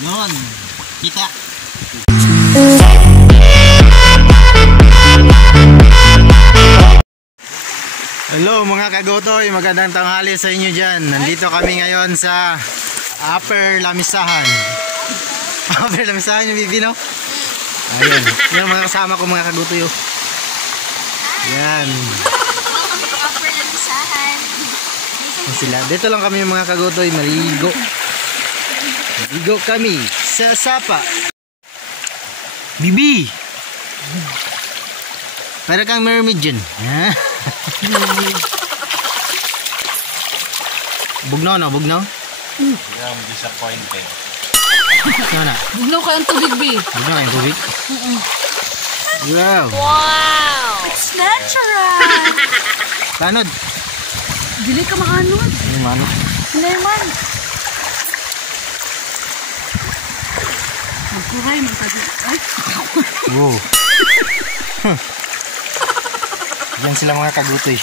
Noon, kita. Hello mga kagotoy, magandang tanghali sa inyo dyan. Nandito kami ngayon sa Upper Lamisahan. Upper Lamisahan yung bibi, no? Ayun, yung mga kasama ko mga kagotoy. Yan. Upper Lamisahan. Sila. Dito lang kami mga kagotoy, maligo. Maligo kami sa sapa. Bibi! Para kang mermaid dyan. Bugnaw na, bugnaw? I'm disappointed. Ano na? Bugnaw kayong tubig, B. Bugnaw kayong tubig? Wow! Wow! It's natural! Tanod! Dili ka maanod. Yung mano? Hindi man. Magkuray mo tayo. Ay! Wow! Yan sila mga kagotoy.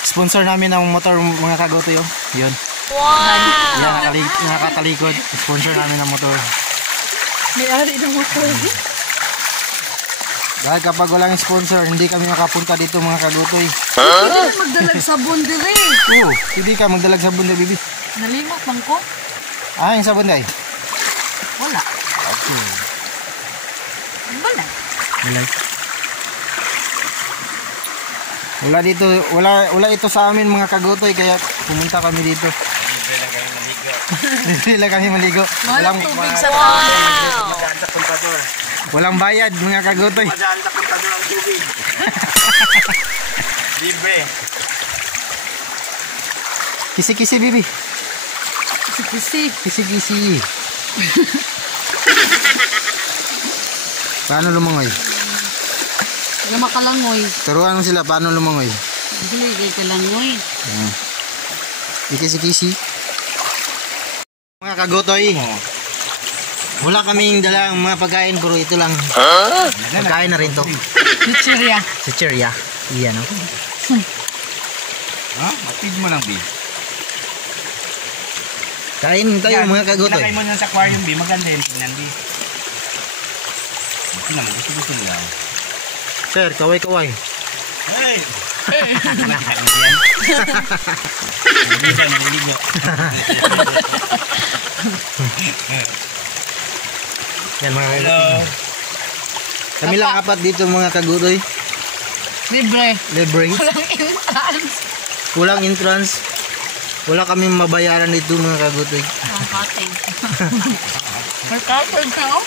Sponsor namin ng motor mga kagotoy. Oh. Yun. Wow! Yan, nakatalikod. Sponsor namin ng motor. May ari ng motor. Dahil kapag walang sponsor, hindi kami makapunta dito mga kagotoy. Hindi ka magdalag sabon dire. Oo, hindi ka magdalag sabon na bibi. Nalimot man ko. Ah, yung sabon day? Wala. Okay. Wala. Wala. Wala dito, wala ito sa amin mga kagotoy, kaya pumunta kami dito. Libre lang kami maligo. Libre lang kami maligo. Walang tubig sa tao. Madaan sa kontador. Walang bayad mga kagotoy. Madaan sa kontador ang tubig. Libre. Kisi-kisi bibi. Kisi. Kisi-kisi. Paano lumangoy? Wala makalangoy. Turuan mo sila paano lumangoy. Dili kay kalangoy. Kisi-kisi. Mga kagotoy. Wala kaming dalang mga pagkain, pero ito lang. Pagkain na rin to. Chichirya. Chichirya. Iyan, no? Ha? Matid mo lang, B. Kain tayo mga kagotoy. Pinakay mo na sa aquarium, B. Maganda yung tingnan, B. Ito naman, gusto nila. Sir, kaway-kaway. Hey! Nakakain yan. Hindi siya naliligo. Yan mga Hello. kagotoy. Kami lang apat dito mga kagotoy. Libre. Libre. Walang entrance. Kulang entrance. Wala kaming mabayaran dito mga kagotoy. Ang cutting. May cutting ka, oh?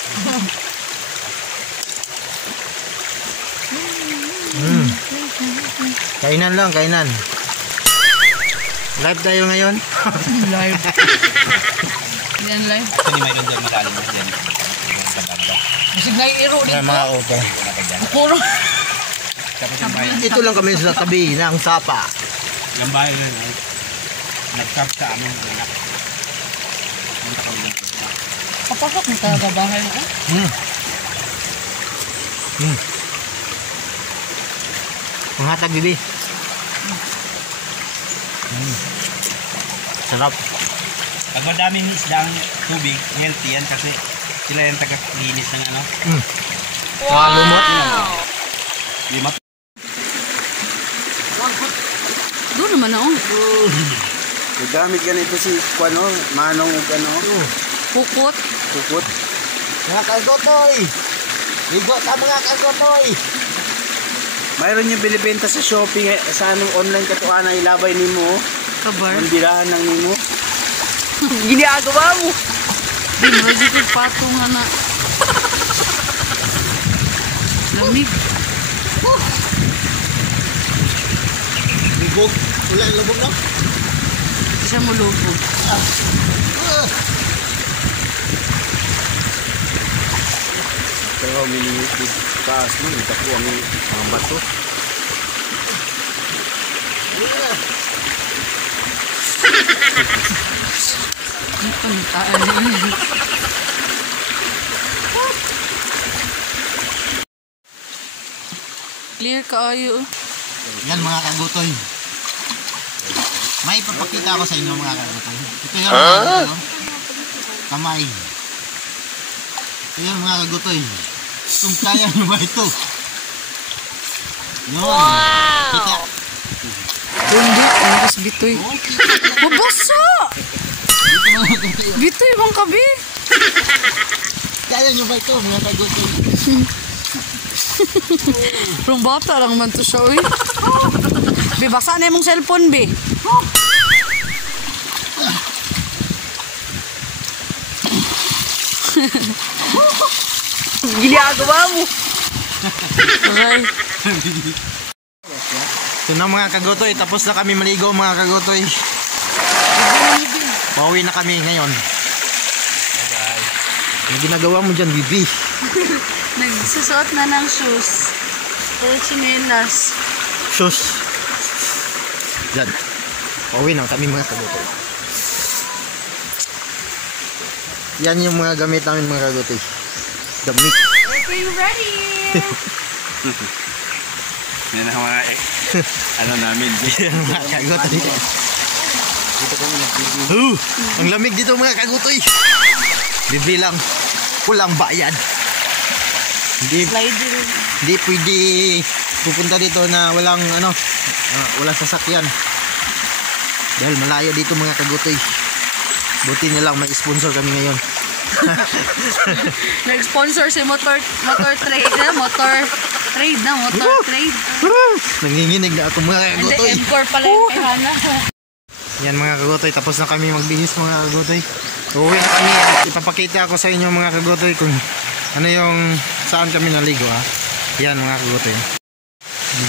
Kainan lang, kainan. Live tayo ngayon. Live. Yan live. Hindi may ganda malalim mo dyan. Sa banda. Bisig na yung iro dito. Mga oto. Puro. Tapos yung bayan. Ito lang kami sa tabi ng sapa. Yung bayan yun, nag-cap sa aming anak. Punta kami ng punta. Kapasok mo tayo sa bahay na, Ang hatag bibi. Sarap. Pag madaming isdang tubig, healthy yan kasi sila yung taga-linis ng ano. Lumot. Lima. doon naman ako. Nagamit ganito si Kuano, Manong ug ano, Pukot. Tukot. Mga kagotoy. Ligo ta mga kagotoy. Mayroon yung binibenta sa shopping sa anong online katuana ilabay nimo. Kabar. Ang birahan ng nimo. Ginagawa mo. Di mo dito patungan na. Lamig. Lubog. Wala yung lubog, no? Siya mo lubog. Pero minimit taas mo, ito po ang mga bato. Ito na tayo. Clear kaayo. Yan mga kagotoy. May ipapakita ako sa inyo mga kagotoy. Ito yung mga kagotoy. kamay. Ayan mga kagutoy. Kung kaya nyo ba ito? No. Wow! Kita. Hindi, ang bitoy. Mabasa! Bitoy bang kabi? Kaya nyo ba ito mga kagutoy? Pero bata lang man to siya, uy. Be, basa na yung cellphone, be. Ginagawa mo. Okay. Ito na mga kagutoy, tapos na kami maligo mga kagutoy. Pauwi na kami ngayon. Ano ginagawa mo dyan, Bibi? Nagsusuot na ng shoes. Pero chinelas. Sus. Yan. Pauwi na kami mga kagutoy. Yan yung mga gamit namin mga kagutoy. Damit. Are you ready? Yan ang mga ano namin. Yan mga kagutoy. Dito kami nag-video. Ang lamig dito mga kagutoy. Libre lang. Walang bayad. Slider. Hindi pwede pupunta dito na walang walang sasakyan. Dahil malayo dito mga kagutoy. Buti na lang may sponsor kami ngayon. Nag-sponsor si motor trade. Motor trade. Nanginginig na ako mga Hindi, kagutoy. M4 pala yung kay Hana. Yan mga kagutoy, tapos na kami magbihis mga kagutoy. Uuwi na kami at ipapakita ko sa inyo mga kagutoy kung ano yung saan kami naligo ha. Yan mga kagutoy.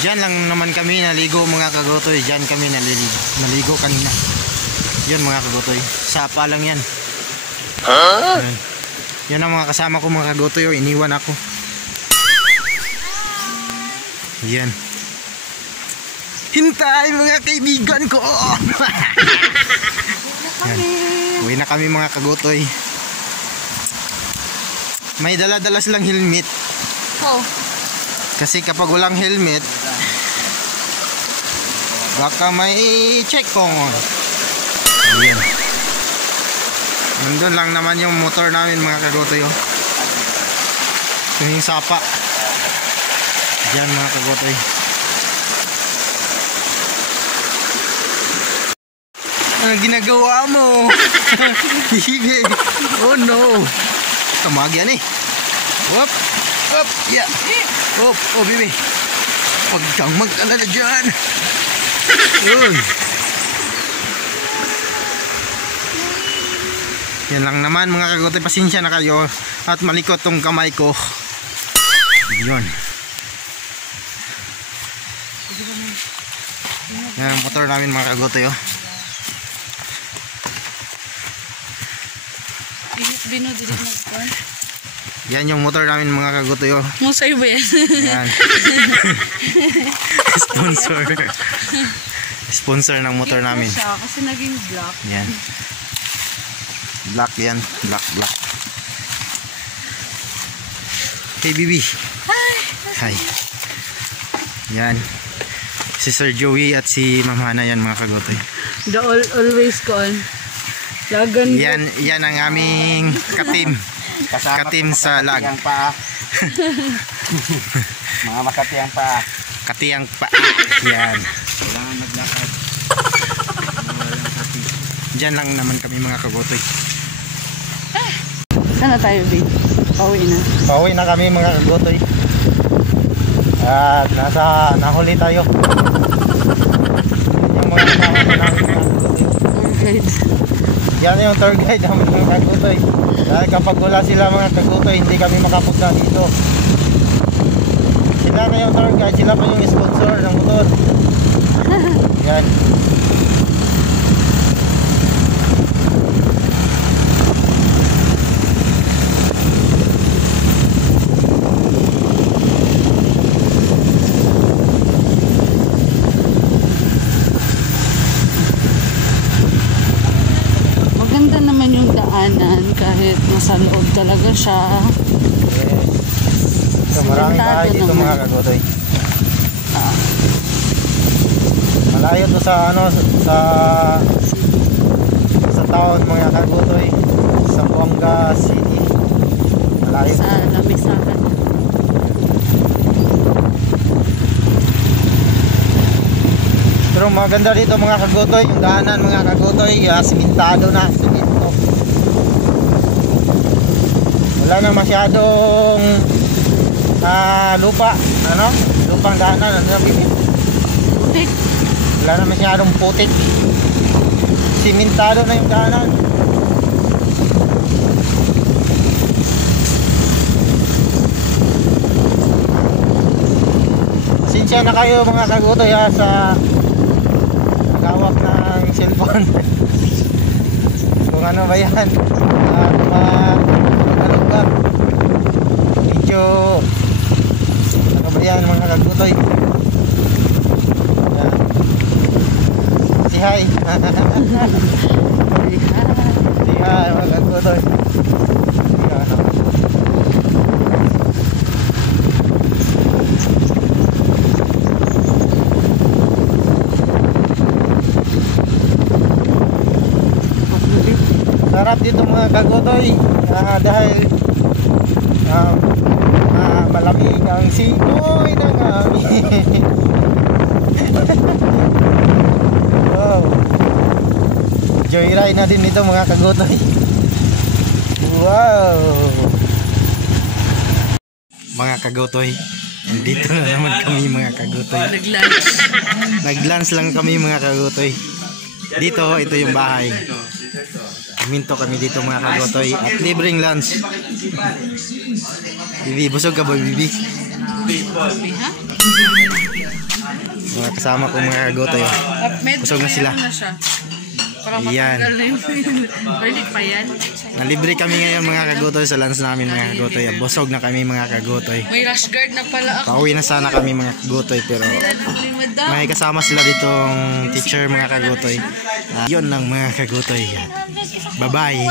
Diyan lang naman kami naligo mga kagutoy. Diyan kami naligo kanina. Yan mga kagutoy. Sapa lang yan. Yan. Yan ang mga kasama ko mga kagutoy. Oh, iniwan ako. Yan. Hintay mga kaibigan ko. Yan. Uwi na kami mga kagutoy. May dala-dala silang helmet. Oh. Kasi kapag walang helmet, baka may checkpoint. Ayan. Nandun lang naman yung motor namin mga kagutoy. Oh. Yung sapa. Diyan mga kagutoy. Ang ginagawa mo? Hihibi. Oh no. Tamag yan eh. Whoop. Whoop. Yeah. Whoop. Oh bibi. Huwag kang mag-alala dyan. Yun. Yan lang naman mga kagutoy. Pasensya na kayo. At malikot tong kamay ko. Yun. Yan ang motor namin mga kagutoy. Oh. Bino, didit na ito. Yan yung motor namin mga kagutoy. Oh. Musay ba yan? Yan. Sponsor. Sponsor ng motor namin. Siya, kasi naging black. Yan. Black yan. Black. Hey Bibi. Hi. Yan. Si Sir Joey at si Ma'am Hana yan mga kagutoy. The always con. Lagan. Yan ang aming katim. Katim sa lag. Mga makatiang pa. Katiang pa. Yan. Kailangan maglakad. Diyan lang naman kami mga kagutoy. Sana tayo, babe. Pauwi na. Pauwi na kami mga kagutoy. At nahuli tayo. Yung mga kasama namin mga kagutoy. Alright. Yan yung tour guide namin mga kagutoy. Dahil kapag wala sila mga kagutoy, hindi kami makapunta dito. Sila na yung tour guide, sila pa yung sponsor ng motor. Yan. Maganda naman yung daanan kahit nasa loob talaga siya. Yes. So maraming bahay dito naman. mga kagutoy. Malayo to sa sa town mga kagutoy. Sa Zamboanga City. Malayo. Sa Lamisahan. Pero maganda dito mga kagotoy, yung daanan mga kagotoy, simentado na, simento. Wala na masyadong lupa, ano? Lupang daanan, ano na bibi? Putik. Wala na masyadong putik. Simentado na yung daanan. Pasensya na kayo mga kagotoy sa hawak ng cellphone. Kung ano ba yan, lugar. Medyo ano ba yan mga kagotoy. Yan. Si hi. Si hi mga kagotoy. Yan. Sarap dito mga kagotoy, dahil malamig ang simoy ng amin. Wow, joyride na din dito mga kagotoy. Wow, mga kagotoy, dito na naman kami mga kagotoy. Nag-lunch. Nag-lunch lang kami mga kagotoy. Dito, ito yung bahay. Minto kami dito mga kagotoy at libreng lunch. Bibi, busog ka ba Bibi? Ha? Mga kasama ko mga kagotoy. Busog na sila. Yan. Balik pa yan. Nalibre kami ngayon mga kagotoy sa lunch namin mga kagotoy. Busog na kami mga kagotoy. May rash guard na pala ako. Pauwi na sana kami mga kagotoy pero may kasama sila ditong teacher mga kagotoy. Yun lang mga kagotoy. Bye bye.